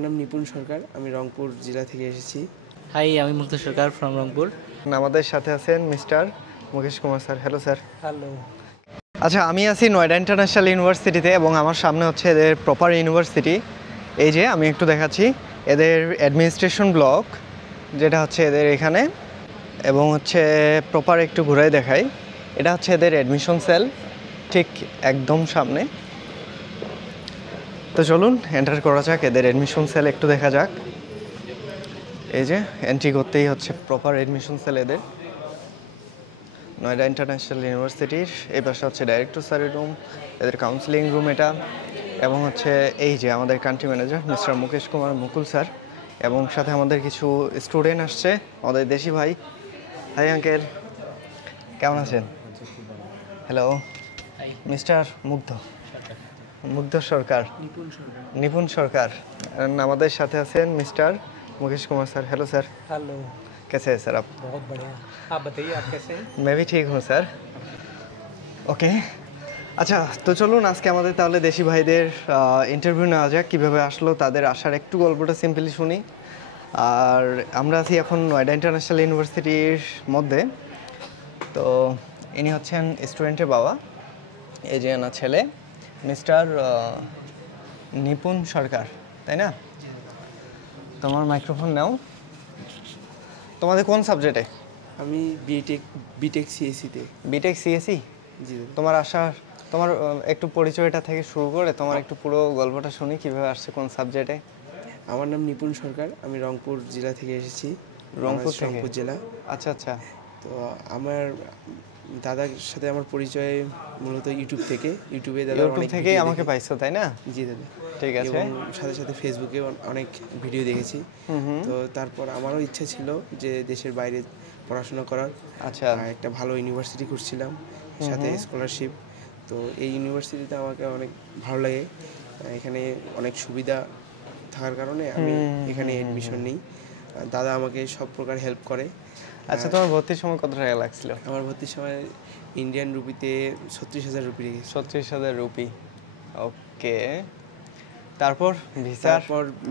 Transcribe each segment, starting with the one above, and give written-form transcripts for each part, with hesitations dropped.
আমার নাম নিপুণ সরকার, আমি রংপুর জেলা থেকে এসেছি। হাই, আমি মুক্ত সরকার ফ্রম রংপুর। আমাদের সাথে আছেন mister Mukesh Kumar sir. Hello sir. Hello. আচ্ছা, আমি আছি নয়ডা ইন্টারন্যাশনাল ইউনিভার্সিটিতে এবং আমার সামনে হচ্ছে এদের প্রপার ইউনিভার্সিটি। এই যে আমি একটু দেখাচ্ছি এদের অ্যাডমিনিস্ট্রেশন ব্লক, যেটা হচ্ছে এদের এখানে, এবং হচ্ছে প্রপার একটু ঘুরাই দেখাই। এটা হচ্ছে এদের অ্যাডমিশন সেল, ঠিক একদম সামনে। তো চলুন এন্টার করা যাক, এদের অ্যাডমিশন সেল একটু দেখা যাক। এই যে এন্ট্রি করতেই হচ্ছে প্রপার অ্যাডমিশন সেল এদের, নয়ডা ইন্টারন্যাশনাল ইউনিভার্সিটির। এই পাশে হচ্ছে ডাইরেক্টর স্যারের রুম, এদের কাউন্সিলিং রুম এটা, এবং হচ্ছে এই যে আমাদের country manager mister Mukesh Kumar Mukul sir, এবং সাথে আমাদের কিছু স্টুডেন্ট আসছে, আমাদের দেশি ভাই। হাই আঙ্কেল, কেমন আছেন? হ্যালো, মিস্টার মুগ্ধ সরকার, নিপুণ সরকার। আমাদের সাথে আছেন mister Mukesh Kumar sir. Hello sir. Hello. कैसे हैं सर आप? बहुत बढ़िया। आप बताइए, आप कैसे हैं? मैं भी ठीक हूँ सर। ওকে, আচ্ছা, তো চলুন আজকে আমাদের তাহলে দেশি ভাইদের ইন্টারভিউ নেওয়া যাক। কীভাবে আসলো, তাদের আসার একটু গল্পটা সিম্পলি শুনি। আর আমরা আছি এখন নয়ডা ইন্টারন্যাশনাল ইউনিভার্সিটির মধ্যে। তো ইনি হচ্ছেন স্টুডেন্টের বাবা, এই যে না ছেলে মিস্টার নিপুণ সরকার, তাই না? তোমার মাইক্রোফোন নাও। তোমাদের কোন সাবজেক্টে? আমি বিটেক সিএসিতে। B Tech CSE? জি। তোমার আসার, তোমার একটু পরিচয়টা থেকে শুরু করে তোমার একটু পুরো গল্পটা শুনি, কিভাবে আসছে, কোন সাবজেক্টে। আমার নাম নিপুণ সরকার, আমি রংপুর জেলা থেকে এসেছি। রংপুর জেলা। আচ্ছা আচ্ছা। তো আমার দাদার সাথে আমার পরিচয় মূলত ইউটিউব থেকে। ইউটিউবে থেকেই আমাকে পাইছো, তাই না? জি দাদা, ঠিক আছে। এবং সাথে সাথে ফেসবুকে অনেক ভিডিও দেখেছি। তো তারপর আমারও ইচ্ছা ছিল যে দেশের বাইরে পড়াশোনা করার। আচ্ছা। একটা ভালো ইউনিভার্সিটি করছিলাম, সাথে স্কলারশিপ। তো এই ইউনিভার্সিটিতে আমাকে অনেক ভালো লাগে, এখানে অনেক সুবিধা থাকার কারণে আমি এখানে অ্যাডমিশন নিই। দাদা আমাকে সব প্রকার হেল্প করে। আচ্ছা, তোমার ভর্তির সময় কত টাকা লাগছিল? আমার ভর্তির সময় ইন্ডিয়ান রুপিতে 36,000 রুপি লেগেছে। 36,000 রুপি। ওকে, তারপর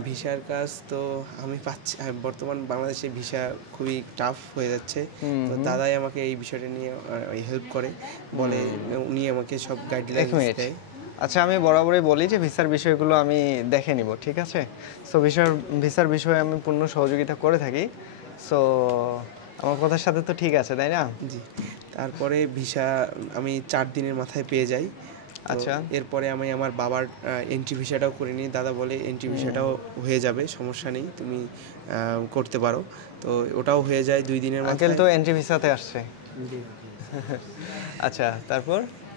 ভিসার কাজ তো আমি পাচ্ছি। বর্তমান বাংলাদেশে ভিসা খুবই টাফ হয়ে যাচ্ছে। তো দাদাই আমাকে এই বিষয়টা নিয়ে হেল্প করে, বলে উনি আমাকে সব গাইডলাইন দেয়। আচ্ছা, আমি বরাবরই বলি যে ভিসার বিষয়গুলো আমি দেখে নিব, ঠিক আছে? সো ভিসার বিষয়ে আমি পূর্ণ সহযোগিতা করে থাকি। সো আমার কথার সাথে তো ঠিক আছে, তাই না? জি। তারপরে ভিসা আমি 4 দিনের মাথায় পেয়ে যাই। আচ্ছা। এরপরে আমি আমার বাবার এন্ট্রি ভিসাটাও করে নিই। দাদা বলে এন্ট্রি ভিসাটাও হয়ে যাবে, সমস্যা নেই, তুমি করতে পারো। তো ওটাও হয়ে যায় 2 দিনের মাথায়। আঙ্কেল তো এন্ট্রি ভিসাতে আসছে। আচ্ছা,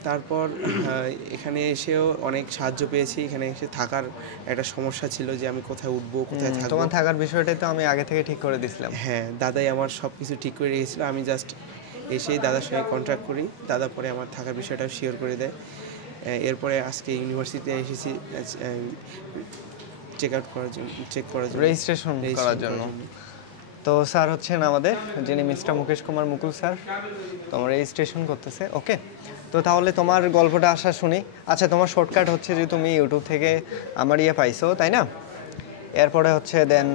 তারপর এখানে এসেও অনেক সাহায্য পেয়েছি। এখানে এসে থাকার একটা সমস্যা ছিল যে আমি কোথায় উঠবো, কোথায় থাকবো। তোমার থাকার বিষয়টাই তো আমি আগে থেকে ঠিক করে দিয়েছিলাম। হ্যাঁ, দাদাই আমার সব কিছু ঠিক করে রেখেছিল। আমি জাস্ট এসেই দাদার সঙ্গে কন্ট্যাক্ট করি, দাদা পরে আমার থাকার বিষয়টাও শিওর করে দেয়। এরপরে আজকে ইউনিভার্সিটিতে এসেছি চেক করার জন্য, রেজিস্ট্রেশন করার জন্য। তো স্যার হচ্ছেন আমাদের, যিনি মিস্টার মুকেশ কুমার মুকুল স্যার, তোমার রেজিস্ট্রেশন করতেছে। ওকে, তো তাহলে তোমার গল্পটা আসা শুনি। আচ্ছা, তোমার শর্টকাট হচ্ছে যে তুমি ইউটিউব থেকে আমার পাইছো, তাই না? এরপরে হচ্ছে দেন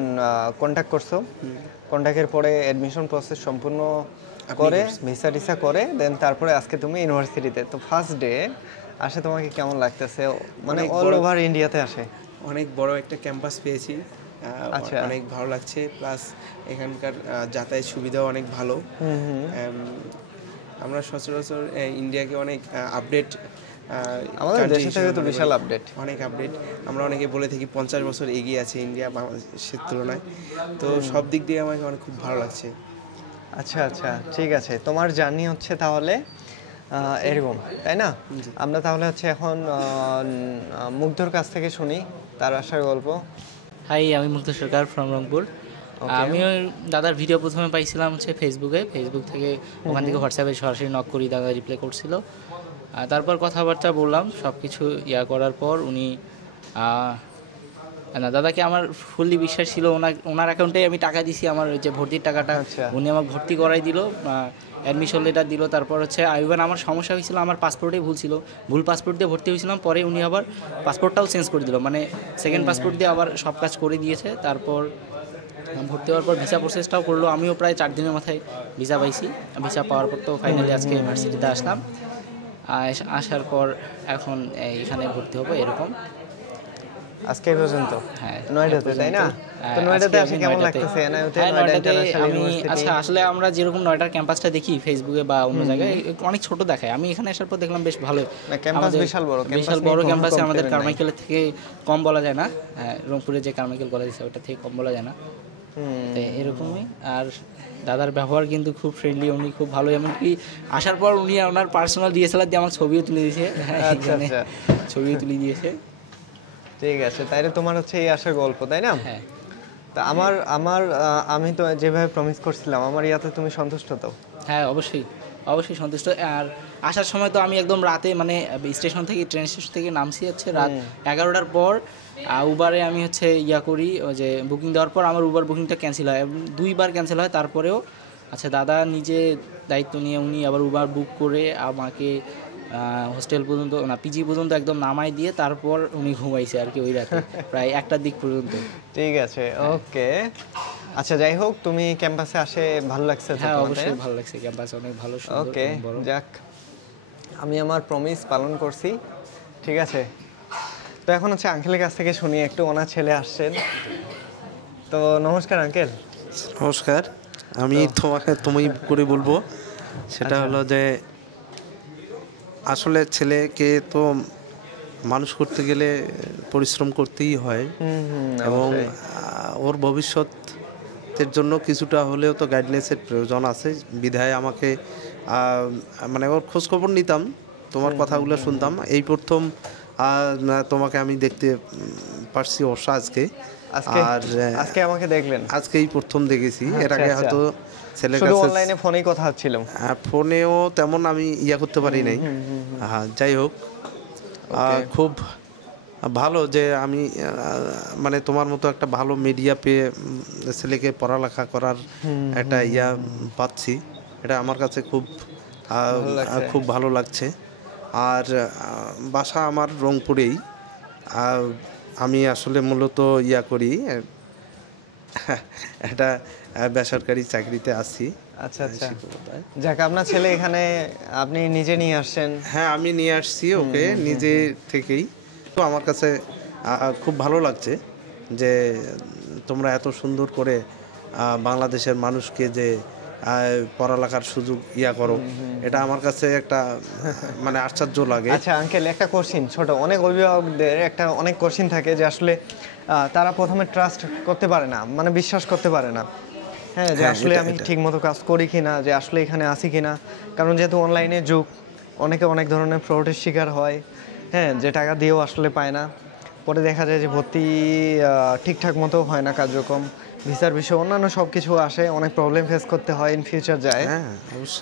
কন্ট্যাক্ট করছো, কন্ট্যাক্টের পরে অ্যাডমিশন প্রসেস সম্পূর্ণ করে ভিসা টিসা করে দেন তারপরে আজকে তুমি ইউনিভার্সিটিতে। তো ফার্স্ট ডে আসে তোমাকে কেমন লাগতেছে? মানে অল ওভার ইন্ডিয়াতে আসে, অনেক বড় একটা ক্যাম্পাস পেয়েছি। আচ্ছা, অনেক ভালো লাগছে। প্লাস এখানকার যাতায়াত সুবিধাও অনেক ভালো। আমরা সচরাচর ইন্ডিয়াকে অনেক আপডেট, আমাদের দেশে থেকে তো বিশাল আপডেট, অনেক আপডেট। আমরা অনেকে বলে থাকি 50 বছর এগিয়ে আছে ইন্ডিয়া বাংলাদেশের তুলনায়। তো সব দিক দিয়ে আমাকে অনেক খুব ভালো লাগছে। আচ্ছা আচ্ছা, ঠিক আছে। তোমার জার্নি হচ্ছে তাহলে এরকম, তাই না? আমরা তাহলে হচ্ছে এখন মুগ্ধর কাছ থেকে শুনি তার আসার গল্প। হাই, আমি মুক্ত সরকার ফ্রম রংপুর। আমি দাদার ভিডিও প্রথমে পাইছিলাম হচ্ছে ফেসবুক থেকে, ওখান থেকে হোয়াটসঅ্যাপে সরাসরি নক করি, দাদা রিপ্লাই করছিল। তারপর কথাবার্তা বললাম, সব কিছু করার পর উনি না, দাদাকে আমার ফুললি বিশ্বাস ছিল। ওনার অ্যাকাউন্টে আমি টাকা দিছি, আমার ওই যে ভর্তির টাকাটা আচ্ছা। উনি আমাকে ভর্তি করাই দিল, অ্যাডমিশন লেটার দিল। তারপর হচ্ছে ইভেন আমার সমস্যা হয়েছিল, আমার পাসপোর্টেই ভুল ছিল, ভুল পাসপোর্ট দিয়ে ভর্তি হয়েছিলাম। পরে উনি আবার পাসপোর্টটাও চেঞ্জ করে দিল, মানে সেকেন্ড পাসপোর্ট দিয়ে আবার সব কাজ করে দিয়েছে। তারপর ভর্তি হওয়ার পর ভিসা প্রসেসটাও করলো, আমিও প্রায় 4 দিনের মাথায় ভিসা পাইছি। ভিসা পাওয়ার পর তো ফাইনালি আজকে ইউনিভার্সিটিতে আসলাম। আসার পর এখন এখানে ভর্তি হবো এরকম। আজকে এই পর্যন্ত হ্যাঁ, নয়ডাতে, তাই না? তো নয়ডাতে আসে কেমন লাগতেছে? এনআইউতে নয়ডা ইন্টারন্যাশনাল আমি ইউনিভার্সিটি। আচ্ছা, আসলে আমরা যেরকম নয়ডার ক্যাম্পাসটা দেখি ফেসবুকে বা অন্য জায়গায় অনেক ছোট দেখায়, আমি এখানে আসার পর দেখলাম বেশ ভালো। না, ক্যাম্পাস বিশাল বড়, বিশাল বড় ক্যাম্পাসে আমাদের কারমাইকেলের থেকে কম বলা যায় না। হ্যাঁ, রংপুরে যে কারমাইকেল কলেজ আছে ওটা থেকে কম বলা যায় না। তো এরকমই। আর দাদার ব্যবহার কিন্তু খুব ফ্রেন্ডলি, উনি খুব ভালো। এমনকি আসার পর উনি ওনার পার্সোনাল ডিএসএলআর দিয়ে আমার ছবিও তুলে দিয়েছে। আচ্ছা আচ্ছা, ছবিও তুলে দিয়েছে। ঠিক আছে। তাইলে তোমার হচ্ছে এই আসার গল্প, তাই না? হ্যাঁ। তা আমি তো যেভাবে প্রমিস করছিলাম, আমার ইয়াতে তুমি সন্তুষ্ট তো? হ্যাঁ, অবশ্যই অবশ্যই সন্তুষ্ট। আর আসার সময় তো আমি একদম রাতে, মানে স্টেশন থেকে, ট্রেন স্টেশন থেকে নামছি হচ্ছে রাত 11টার পর। উবারে আমি হচ্ছে করি, ওই যে বুকিং দেওয়ার পর আমার উবার বুকিংটা ক্যান্সেল হয়, 2বার ক্যান্সেল হয়। তারপরেও আচ্ছা, দাদা নিজে দায়িত্ব নিয়ে উনি আবার উবার বুক করে আমাকে হোস্টেল পর্যন্ত, না পিজি পর্যন্ত একদম নামাই দিয়ে তারপর উনি ঘুমাইছে আর কি ওই রাতে প্রায় 1টার দিক পর্যন্ত। ঠিক আছে, ওকে। আচ্ছা, যাই হোক, তুমি ক্যাম্পাসে আসে ভালো লাগছে তো? হ্যাঁ, অবশ্যই ভালো লাগছে, ক্যাম্পাস অনেক ভালো, সুন্দর। ওকে, যাক, আমি আমার প্রমিস পালন করছি, ঠিক আছে। তো এখন হচ্ছে আঙ্কেলের কাছ থেকে শুনি একটু, ওনার ছেলে আসছেন। তো নমস্কার আঙ্কেল। নমস্কার। আমি তুমি করে বলবো, সেটা হলো যে আসলে ছেলেকে তো মানুষ করতে গেলে পরিশ্রম করতেই হয়, এবং ওর ভবিষ্যতের জন্য কিছুটা হলেও তো গাইডলাইন্সের প্রয়োজন আছে। বিধায় আমাকে মানে ওর খোঁজখবর নিতাম, তোমার কথাগুলো শুনতাম। এই প্রথম তোমাকে আমি দেখতে পারছি অবশ্য আজকে। আর আজকে আমাকে দেখলেন? আজকেই প্রথম দেখেছি, এর আগে হয়তো ছেলের শুধু কাছে অনলাইনে ফোনেই কথা হচ্ছিলাম। ফোনেও তেমন আমি করতে পারি নাই। যাই হোক, খুব ভালো যে আমি মানে তোমার মতো একটা ভালো মিডিয়া পেয়ে ছেলেকে পড়ালেখা করার একটা পাচ্ছি, এটা আমার কাছে খুব ভালো লাগছে। আর বাসা আমার রংপুরেই, আমি আসলে মূলত করি, একটা বেসরকারি চাকরিতে আছি। আচ্ছা আচ্ছা, যাক, আপনার ছেলে এখানে আপনি নিজে নিয়ে আসছেন? হ্যাঁ, আমি নিয়ে আসছি ওকে নিজে থেকেই। তো আমার কাছে খুব ভালো লাগছে যে তোমরা এত সুন্দর করে বাংলাদেশের মানুষকে যে পড়ালেখার সুযোগ করো, এটা আমার কাছে একটা মানে আশ্চর্য লাগে। আচ্ছা আঙ্কেল, একটা কোশ্চিন, ছোট, অনেক অভিভাবকদের অনেক কোশ্চিন থাকে যে আসলে তারা প্রথমে ট্রাস্ট করতে পারে না, মানে বিশ্বাস করতে পারে না, হ্যাঁ, যে আসলে আমি ঠিক মতো কাজ করি কিনা, যে আসলে এখানে আসি কিনা। কারণ যেহেতু অনলাইনে যুগ, অনেকে অনেক ধরনের ফ্রডের শিকার হয়, হ্যাঁ, যে টাকা দিয়েও আসলে পায় না। পরে দেখা যায় যে ভর্তি ঠিকঠাক মতো হয় না কার্যক্রম, ভিসার বিষয় অন্যান্য সব কিছু আসে, অনেক প্রবলেম ফেস করতে হয় ইন ফিউচার যায়।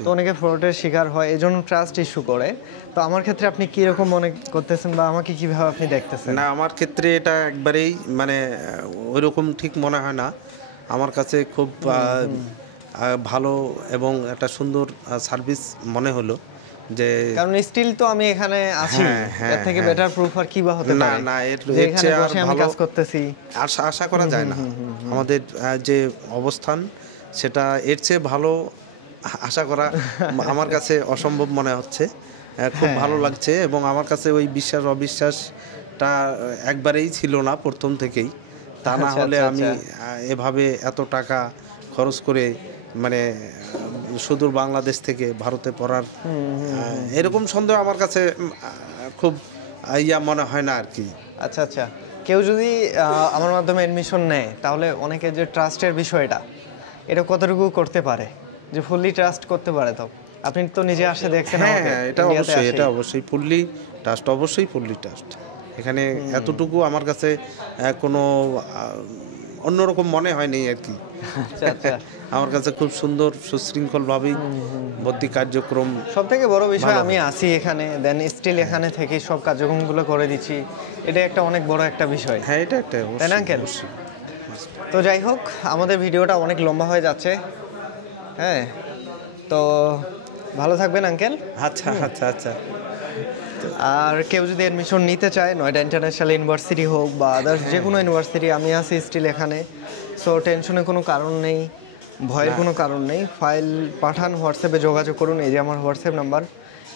তো অনেকে ফ্রডের শিকার হয়, এই জন্য ট্রাস্ট ইস্যু করে। তো আমার ক্ষেত্রে আপনি কীরকম মনে করতেছেন, বা আমাকে কীভাবে আপনি দেখতেছেন? না, আমার ক্ষেত্রে এটা একবারেই মানে ওইরকম ঠিক মনে হয় না। আমার কাছে খুব ভালো এবং একটা সুন্দর সার্ভিস মনে হলো, যে কারণ স্টিল তো আমি এখানে আছি, এর থেকে বেটার প্রুফ আর কি বা হতে পারে? না, এর চেয়ে বসে আমি কাজ করতেছি, আশা করা যায় না। আমাদের যে অবস্থান, সেটা এর চেয়ে ভালো আশা করা আমার কাছে অসম্ভব মনে হচ্ছে। খুব ভালো লাগছে, এবং আমার কাছে ওই বিশ্বাস অবিশ্বাসটা একবারেই ছিল না প্রথম থেকেই। তা না হলে আমি এভাবে এত টাকা খরচ করে মানে সুদূর বাংলাদেশ থেকে ভারতে পড়ার এরকম সন্দেহ আমার কাছে খুব মনে হয় না আর কি। আচ্ছা আচ্ছা, কেউ যদি আমার মাধ্যমে এডমিশন নেয়, তাহলে অনেকে যে ট্রাস্টের বিষয়টা, এটা কতটুকু করতে পারে, যে ফুললি ট্রাস্ট করতে পারে? তো আপনি তো নিজে আসে দেখছেন। হ্যাঁ, এটা অবশ্যই ফুললি ট্রাস্ট। এখানে এতটুকু আমার কাছে কোনো অন্যরকম মনে হয়নি আর কি। আচ্ছা আচ্ছা। আমার কাছে খুব সুন্দর সুশৃঙ্খলভাবেই ভর্তি কার্যক্রম। সব থেকে বড় বিষয় আমি আসি এখানে, দেন স্টিল এখানে থেকে সব কার্যক্রমগুলো করে দিচ্ছি, এটা একটা অনেক বড় একটা বিষয়। হ্যাঁ, এটা একটা তাই না আঙ্কেল? তো যাই হোক, আমাদের ভিডিওটা অনেক লম্বা হয়ে যাচ্ছে। হ্যাঁ, তো ভালো থাকবেন আঙ্কেল। আচ্ছা আচ্ছা আচ্ছা। আর কেউ যদি অ্যাডমিশন নিতে চায়, নয়ডা ইন্টারন্যাশনাল ইউনিভার্সিটি হোক বা আদার্স যে কোনো ইউনিভার্সিটি, আমি আছি স্টিল এখানে। সো টেনশনের কোনো কারণ নেই, ভয়ের কোনো কারণ নেই। ফাইল পাঠান, হোয়াটসঅ্যাপে যোগাযোগ করুন। এই যে আমার হোয়াটসঅ্যাপ নাম্বার।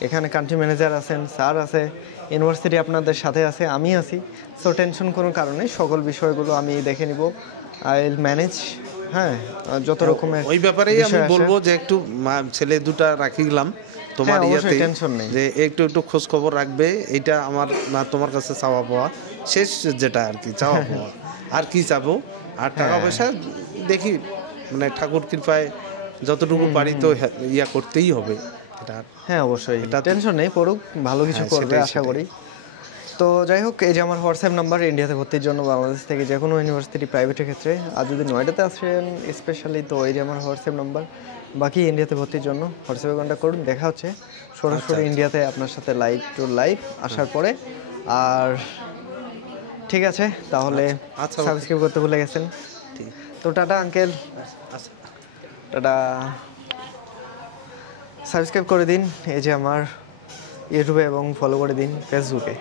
এখানে কান্ট্রি ম্যানেজার আছেন, স্যার আছে, ইউনিভার্সিটি আপনাদের সাথে আছে, আমি আছি। সো টেনশন কোনো কারণ নেই, সকল বিষয়গুলো আমি দেখে নিব। I will manage. হ্যাঁ, যত রকমের ওই ব্যাপারেই আমি বিষয় আসে। বলবো যে একটু ছেলে দুটা রাখি গেলাম তোমার হ্যাঁ, অবশ্যই, ইয়াতে, টেনশন নেই। যে একটু একটু খোঁজ খবর রাখবে। এটা আমার না তোমার কাছে চাওয়া পাওয়া শেষ, যেটা আর কি চাওয়া পাওয়া। আর কি চাবো? আর টাকা হ্যাঁ। পয়সা দেখি, মানে ঠাকুর কৃপায় যতটুকু পারি তো ইয়া করতেই হবে এটা। হ্যাঁ অবশ্যই, এটা তো- টেনশন নেই, পড়ুক, ভালো কিছু হ্যাঁ, করবে সেটাই, আশা সেটাই। করি। তো যাই হোক, এই যে আমার হোয়াটসঅ্যাপ নাম্বার, ইন্ডিয়াতে ভর্তির জন্য বাংলাদেশ থেকে যে কোনো ইউনিভার্সিটি প্রাইভেটের ক্ষেত্রে, আর যদি নয়ডাতে আসেন স্পেশালি, তো এই যে আমার হোয়াটসঅ্যাপ নাম্বার। বাকি ইন্ডিয়াতে ভর্তির জন্য হোয়াটসঅ্যাপে কন্ট্যাক্ট করুন, দেখা হচ্ছে সরাসরি ইন্ডিয়াতে আপনার সাথে লাইভ টু লাইভ আসার পরে। আর ঠিক আছে, তাহলে আচ্ছা, সাবস্ক্রাইব করতে ভুলে গেছেন। ঠিক। তো টাটা আঙ্কেল, আচ্ছা। টাটা। সাবস্ক্রাইব করে দিন এই যে আমার ইউটিউবে এবং ফলো করে দিন ফেসবুকে।